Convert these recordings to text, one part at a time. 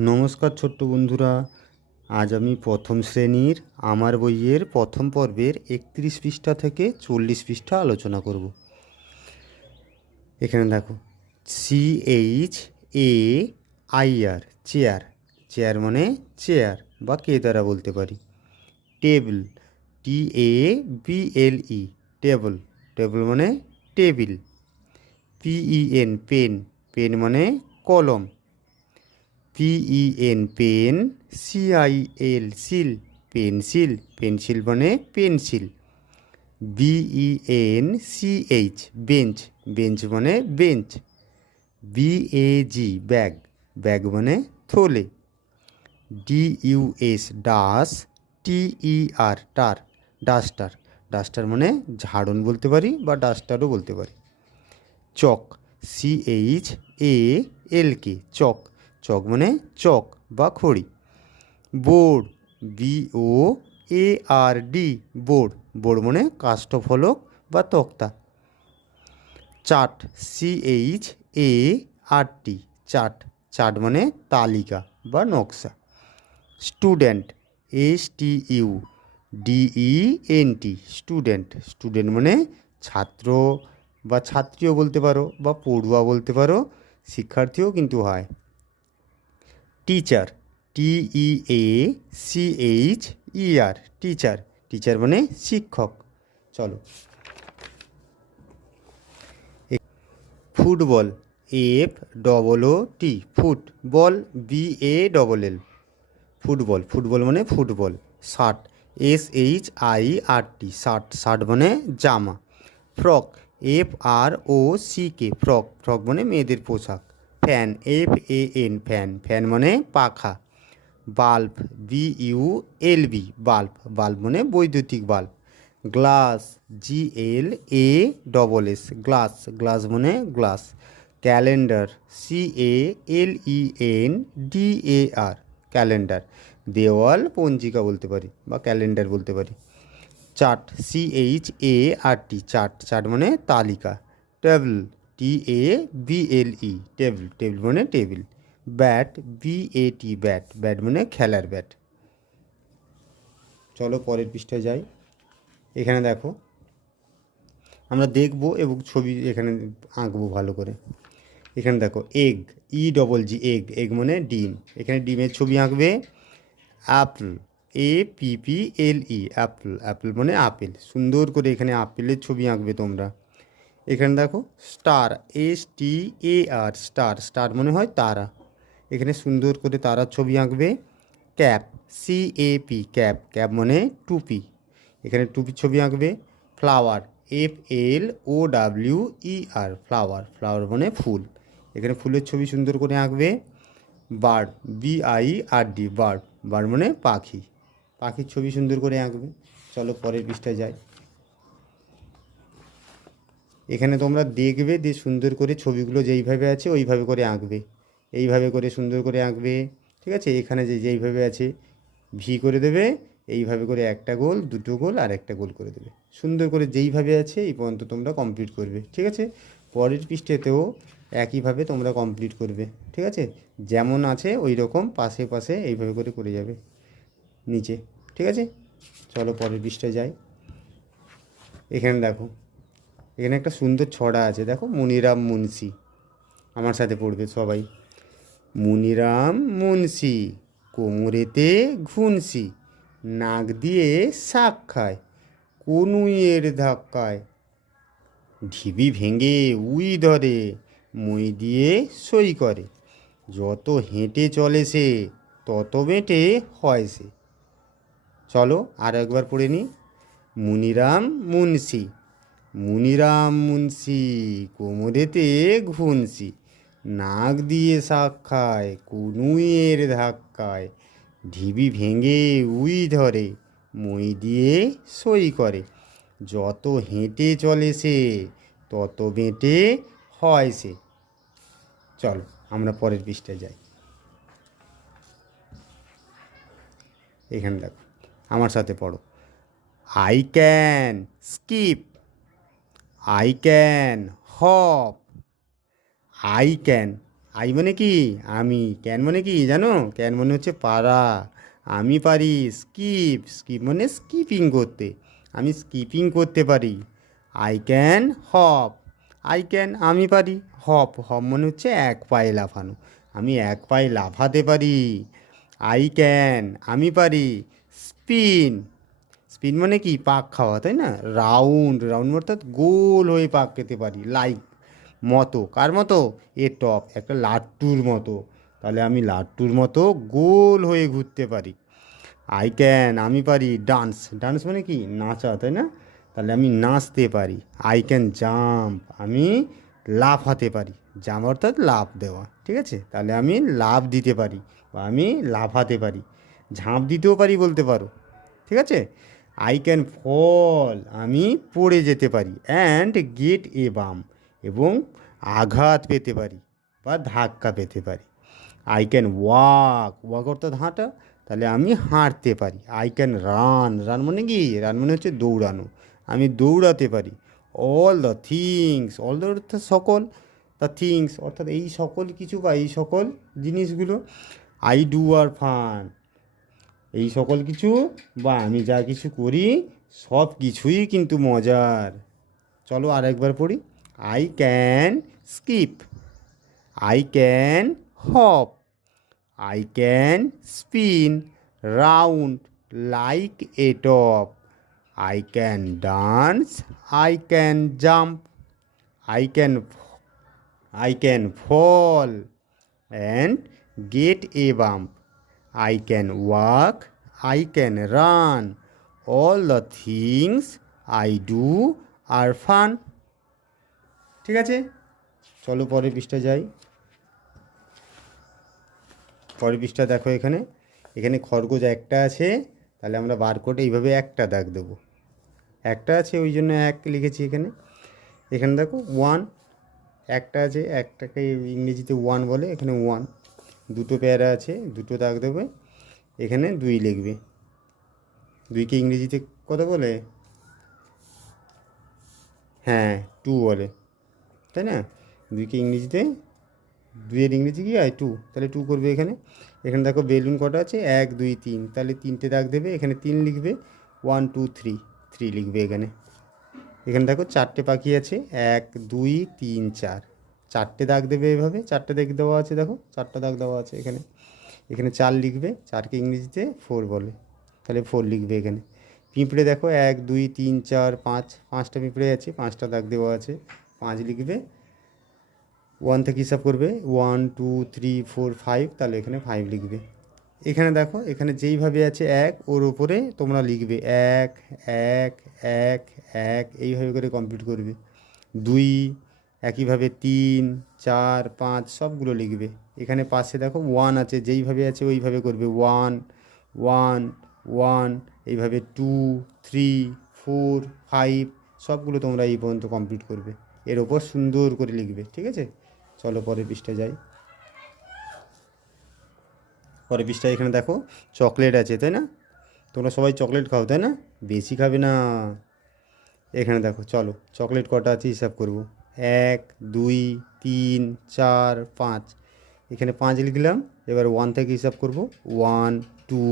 নমস্কার ছোট্ট বন্ধুরা, আজ আমি প্রথম শ্রেণীর আমার বইয়ের প্রথম পর্বের 31 পৃষ্ঠা থেকে 40 পৃষ্ঠা আলোচনা করব। এখানে দেখো, CHAIR চেয়ার। চেয়ার মানে চেয়ার বা কেদারা বলতে পারি। Table, TABLE table. টেবল মানে টেবিল। PEN pen. পেন মানে কলম। PEN pen. CIL সিল পেন্সিল। পেন্সিল মানে পেন্সিল। BENCH bench. বেঞ্চ মানে বেঞ্চ। BAG bag. ব্যাগ মানে থলে। DUS ডাস। TER টার। ডাস্টার। ডাস্টার মানে ঝাড়ন বলতে পারি বা ডাস্টারও বলতে পারি। চক, CHALK চক। চক মানে চক বা খড়ি। Board, BOARD board. বোর্ড মানে কাষ্ঠফলক বা তক্তা। Chart, CHART chart. চার্ট মানে তালিকা বা নকশা। Student, STUDENT student. স্টুডেন্ট মানে ছাত্র বা ছাত্রীও বলতে পারো বা পড়ুয়া বলতে পারো, শিক্ষার্থীও কিন্তু হয়। Teacher, TEACHER teacher. টিচার মানে শিক্ষক। চলো। Football, FOOT football, BALL football. Football মানে football. Shirt, SHIRT shirt. Shirt মানে জামা। Frock, FROCK frock. ফ্রক মানে মেয়েদের পোশাক। Fan, FAN fan. ফ্যান মানে পাখা। Bulb, BULB bulb. বাল্ব মানে বৈদ্যুতিক bulb. Glass, GLASS glass. Glass মানে গ্লাস। Calendar, CALENDAR calendar. দেওয়াল, পঞ্জিকা বলতে পারি বা ক্যালেন্ডার বলতে পারি। Chart, CHART chart. চার্ট মানে তালিকা। Table, TABLE table. টেবিল মানে table. Bat, BAT bat. Bat মানে খেলার ব্যাট। চলো পরের পৃষ্ঠায় যাই। এখানে দেখো, আমরা দেখবো এবং ছবি এখানে আঁকবো ভালো করে। এখানে দেখো, এগ, EGG এগ। এগ মানে ডিম। এখানে ডিমের ছবি আঁকবে। Apple, APPLE Apple. অ্যাপল মানে আপেল। সুন্দর করে এখানে আপেলের ছবি আঁকবে তোমরা। এখানে দেখো, স্টার, STAR স্টার। স্টার মানে হয় তারা। এখানে সুন্দর করে তারার ছবি আঁকবে। Cap, CAP cap. ক্যাপ মানে টুপি। এখানে টুপির ছবি আঁকবে। Flower, FLOWER flower. ফ্লাওয়ার মানে ফুল। এখানে ফুলের ছবি সুন্দর করে আঁকবে। Bird, BIRD bird. বার্ড মানে পাখি। পাখির ছবি সুন্দর করে আঁকবে। চলো পরের পৃষ্ঠায় যাই। এখানে তোমরা দেখবে যে সুন্দর করে ছবিগুলো যেইভাবে আছে ওইভাবে করে আঁকবে। এইভাবে করে সুন্দর করে আঁকবে। ঠিক আছে, এখানে যেইভাবে আছে ভি করে দেবে। এইভাবে করে একটা গোল, দুটো গোল আর একটা গোল করে দেবে। সুন্দর করে যেইভাবে আছে এই পর্যন্ত তোমরা কমপ্লিট করবে। ঠিক আছে, পরের পৃষ্ঠেতেও একইভাবে তোমরা কমপ্লিট করবে। ঠিক আছে, যেমন আছে ওই রকম পাশে পাশে এইভাবে করে করে যাবে নিচে। ঠিক আছে, চলো পরের পৃষ্ঠায় যাই। এখানে দেখো, এখানে একটা সুন্দর ছড়া আছে। দেখো, মুনিরাম মুন্সি। আমার সাথে পড়বে সবাই। মুনিরাম মুন্সি, কোমরেতে ঘুনসি, নাক দিয়ে শাক খায়, কনুইয়ের ধাক্কায়, ঢিবি ভেঙে উই ধরে, মই দিয়ে সই করে, যত হেঁটে চলে সে তত বেঁটে হয় সে। চলো আর একবার পড়ে নিই। মুনিরাম মুন্সি, মুনিরাম মুন্সি, কোমরেতে ঘুনসি, নাক দিয়ে শাক খায়, কনুইয়ের ধাক্কায়, ঢিবি ভেঙে উই ধরে, মই দিয়ে সই করে, যত হেঁটে চলে সে তত বেঁটে হয় সে। চলো আমরা পরের পৃষ্ঠায় যাই। এখানে দেখো, আমার সাথে পড়ো। I can skip, I can hop, I can I মানে কি আমি, ক্যান মানে কি জানো, ক্যান মানে হচ্ছে পারা, আমি পারি। স্কিপ, স্কিপ মানে স্কিপিং করতে, আমি স্কিপিং করতে পারি। I can hop, I can আমি পারি। হপ, হপ মানে হচ্ছে এক পায়ে লাফানো, আমি এক পায়ে লাফাতে পারি। আই ক্যান আমি পারি। স্পিন, স্পিন মানে কি পাক খাওয়া, তাই না? রাউন্ড, রাউন্ড অর্থাৎ গোল হয়ে পাক খেতে পারি। লাইক মতো, কার মতো? এ টপ, একটা লাট্টুর মতো, তাহলে আমি লাট্টুর মতো গোল হয়ে ঘুরতে পারি। আই ক্যান আমি পারি। ডান্স, ডান্স মানে কি নাচা, তাই না? তাহলে আমি নাচতে পারি। আই ক্যান জাম্প, আমি লাফাতে পারি। জাম্প অর্থাৎ লাফ দেওয়া, ঠিক আছে? তাহলে আমি লাফ দিতে পারি বা আমি লাফাতে পারি। ঝাঁপ দিতেও পারি বলতে পারো, ঠিক আছে? আই ক্যান ফল, আমি পড়ে যেতে পারি। অ্যান্ড গেট এ বাম, এবং আঘাত পেতে পারি বা ধাক্কা পেতে পারি। আই ক্যান ওয়াক, ওয়াক অর্থাৎ হাঁটা, তাহলে আমি হাঁটতে পারি। আই ক্যান রান, রান মানে কি? রান মানে হচ্ছে দৌড়ানো, আমি দৌড়াতে পারি। All the things, all the অর্থাৎ সকল, দ্য থিংস অর্থাৎ এই সকল কিছু বা এই সকল জিনিসগুলো। আই ডু আর ফান, এই সকল কিছু বা আমি যা কিছু করি সব কিছুই কিন্তু মজার। চলো আর একবার পড়ি। I can skip, I can hop, I can spin round like a top. I can dance. I can jump. I can fall and get a bump. I can walk. I can run. All the things I do are fun. ঠিক আছে, চলো পরের পৃষ্ঠা যাই। পরের পৃষ্ঠা দেখো, এখানে এখানে খরগোশ একটা আছে, তাহলে আমরা বারকোডে এইভাবে একটা দাগ দেবো। একটা আছে ওই জন্য এক লিখেছি এখানে। এখানে দেখো ওয়ান, একটা আছে, একটাকে ইংরেজিতে ওয়ান বলে, এখানে ওয়ান। দুটো পেয়ারা আছে, দুটো দাগ দেবে। এখানে দুই লিখবে, দুইকে ইংরেজিতে কত বলে? হ্যাঁ, টু বলে, তাই না? দুইকে ইংরেজিতে, দুইয়ের ইংরেজি কি হয়? টু, তাহলে টু করবে এখানে। এখানে দেখো বেলুন কটা আছে? এক দুই তিন, তাহলে তিনটে দাগ দেবে, এখানে তিন লিখবে। ওয়ান টু থ্রি, থ্রি লিখবে এখানে। এখানে দেখো চারটে পাখি আছে, এক দুই তিন চার, চারটে দাগ দেবে এভাবে, চারটে দাগ দেওয়া আছে, দেখো চারটে দাগ দেওয়া আছে এখানে। এখানে চার লিখবে, চারকে ইংরেজিতে ফোর বলে, তাহলে ফোর লিখবে এখানে। পিঁপড়ে দেখো এক দুই তিন চার পাঁচ, পাঁচটা পিঁপড়ে আছে, পাঁচটা দাগ দেওয়া আছে, পাঁচ লিখবে। ওয়ান থেকে হিসাব করবে, one two three four five, তাহলে এখানে ফাইভ লিখবে। এখানে দেখো, এখানে যেইভাবে আছে এক, ওর ওপরে তোমরা লিখবে এক এক এক এক, এইভাবে করে কমপ্লিট করবে। দুই, একইভাবে তিন চার পাঁচ সবগুলো লিখবে। এখানে পাশে দেখো ওয়ান আছে, যেইভাবে আছে ওইভাবে করবে। ওয়ান ওয়ান ওয়ান, এইভাবে টু থ্রি ফোর ফাইভ, সবগুলো তোমরা এই পর্যন্ত কমপ্লিট করবে। এর ওপর সুন্দর করে লিখবে, ঠিক আছে? চলো পরের পৃষ্ঠায় যাই। পরের পৃষ্ঠায় এখানে দেখো চকলেট আছে, তাই না? তোমরা সবাই চকলেট খাও, তাই না? বেশি খাবে না। এখানে দেখো, চলো চকলেট কটা আছে হিসাব করব। এক দুই তিন চার পাঁচ, এখানে পাঁচ লিখলাম। এবার ওয়ান থেকে হিসাব করব। One two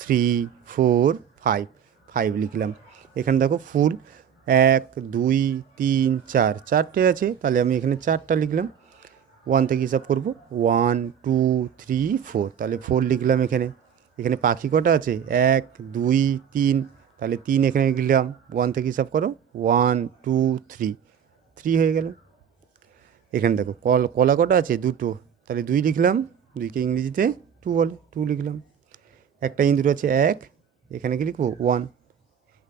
three four five, five লিখলাম। এখানে দেখো ফুল এক দুই তিন চার, চারটে আছে, তাহলে আমি এখানে চারটা লিখলাম। ওয়ান থেকে হিসাব করব। ওয়ান টু থ্রি ফোর, তাহলে ফোর লিখলাম এখানে। এখানে পাখি কটা আছে? এক দুই তিন, তাহলে তিন এখানে লিখলাম। ওয়ান থেকে হিসাব করো। ওয়ান টু থ্রি, থ্রি হয়ে গেল। এখানে দেখো কলা কটা আছে? দুটো, তাহলে দুই লিখলাম। দুইকে ইংরেজিতে টু বলে, টু লিখলাম। একটা ইঁদুর আছে এক, এখানে কি লিখবো? ওয়ান।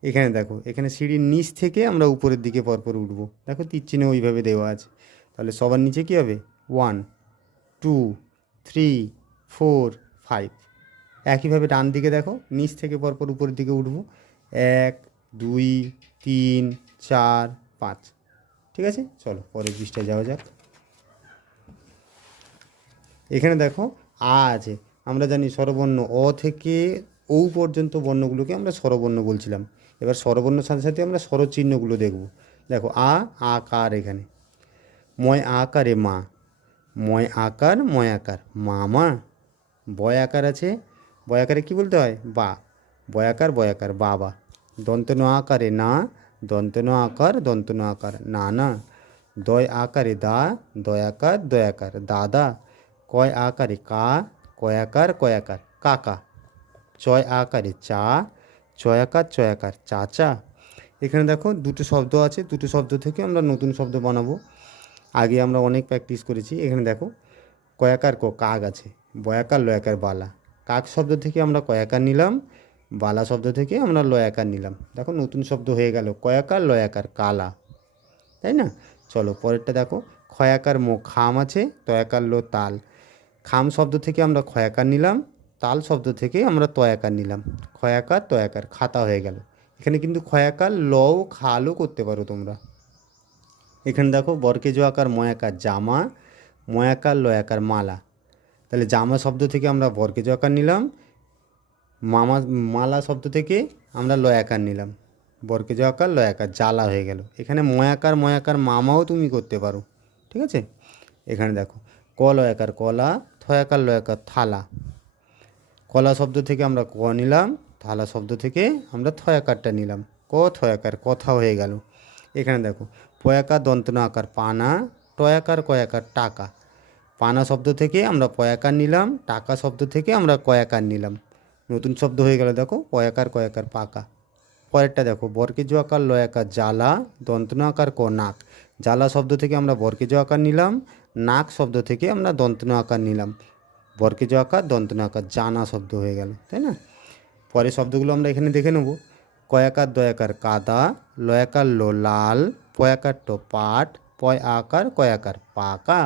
এখানে দেখো, এখানে সিঁড়ির নিচ থেকে আমরা উপরের দিকে পরপর উঠবো, দেখো তীর চিহ্ন ওইভাবে দেওয়া আছে। তাহলে সবার নিচে কী হবে? One two three four five. একইভাবে ডান দিকে দেখো, নিচ থেকে পরপর উপরের দিকে উঠবো। এক দুই তিন চার পাঁচ, ঠিক আছে? চলো পরের পৃষ্ঠায় যাওয়া যাক। এখানে দেখো আ আছে, আমরা জানি স্বরবর্ণ অ থেকে ঔ পর্যন্ত বর্ণগুলোকে আমরা স্বরবর্ণ বলছিলাম। এবার স্বরবর্ণের সাথে সাথে আমরা স্বরচিহ্নগুলো দেখব। দেখো আ, আকার, এখানে ময় আকারে মা, ময় আকার মামা। বয় আকার আছে, বয় আকারে কী বলতে হয়? বা। বয় আকার বাবা। দন্ত ন আকারে না, দন্ত ন আকার নানা। দয় আকারে দা, দয় আকার দাদা। কয় আকারে কা, কয় আকার কাকা। চয় আকারে চা, চয় আকার চাচা। এখানে দেখো দুটো শব্দ আছে, দুটো শব্দ থেকে আমরা নতুন শব্দ বানাবো। আগে আমরা অনেক প্র্যাকটিস করেছি। এখানে দেখো কয়াকার কাক আছে, বয়াকার লয়াকার বালা। কাক শব্দ থেকে আমরা কয়াকার নিলাম, বালা শব্দ থেকে আমরা লয়াকার নিলাম। দেখো নতুন শব্দ হয়ে গেল কয়াকার লয়াকার কালা, তাই না? চলো পরেরটা দেখো, খয়াকার খাম আছে, তয়াকার লো তাল। খাম শব্দ থেকে আমরা খয়াকার নিলাম, তাল শব্দ থেকে আমরা তয়াকার নিলাম। খয়াকার তয়াকার খাতা হয়ে গেল। এখানে কিন্তু খয়াকার লও খালও করতে পারো তোমরা। এখানে দেখো বরকেজো আকার ময়াকার জামা, ময়াকার লয়াকার মালা। তাহলে জামা শব্দ থেকে আমরা বরকেজো আকার নিলাম, মালা শব্দ থেকে আমরা লয়াকার নিলাম। বরকেজো আকার লয়াকার জ্বালা হয়ে গেল। এখানে ময়াকার মামাও তুমি করতে পারো, ঠিক আছে? এখানে দেখো ক লয়াকার কলা, থয়াকার লয়াকার থালা। কলা শব্দ থেকে আমরা ক নিলাম, থালা শব্দ থেকে আমরা থয়াকারটা নিলাম। ক থয়াকার কথা হয়ে গেল। এখানে দেখো পয়াকার দন্তন আকার পানা, টয়াকার কয়াকার টাকা। পানা শব্দ থেকে আমরা পয়াকার নিলাম, টাকা শব্দ থেকে আমরা কয়াকার নিলাম। নতুন শব্দ হয়ে গেল দেখো পয়াকার কয়াকার পাকা। পরেরটা দেখো বরকেজো আকার লয়াকার জ্বালা, দন্তন আকার ক নাক। জ্বালা শব্দ থেকে আমরা বরকেজো আকার নিলাম, নাক শব্দ থেকে আমরা দন্তন আকার নিলাম। বরকেজো আকার দন্তন আকার জানা শব্দ হয়ে গেল, তাই না? পরের শব্দগুলো আমরা এখানে দেখে নেব। কয়াকার দয়াকার কাদা, লয়াকার লো লাল, পয়াকার টো পাট, পয় আকার কয়াকার পাকা।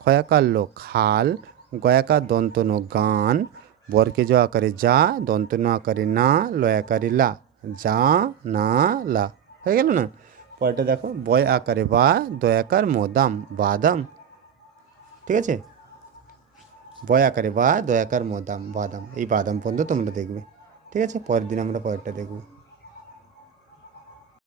খয়াকার লো খাল, গয়াকার দন্তন গান, বরকেজো আকারে যা, দন্তন আকারে না, লয়াকারে লা, যা না লা। হয়ে গেল না? পরেরটা দেখো বয় আকারে বা, দয়াকার মোদাম বাদাম, ঠিক আছে? বয় আকারে বা, দয়াকার মোদাম বাদাম। এই বাদাম পর্যন্ত তোমরা দেখবে, ঠিক আছে? পরের দিন আমরা পরেরটা দেখব।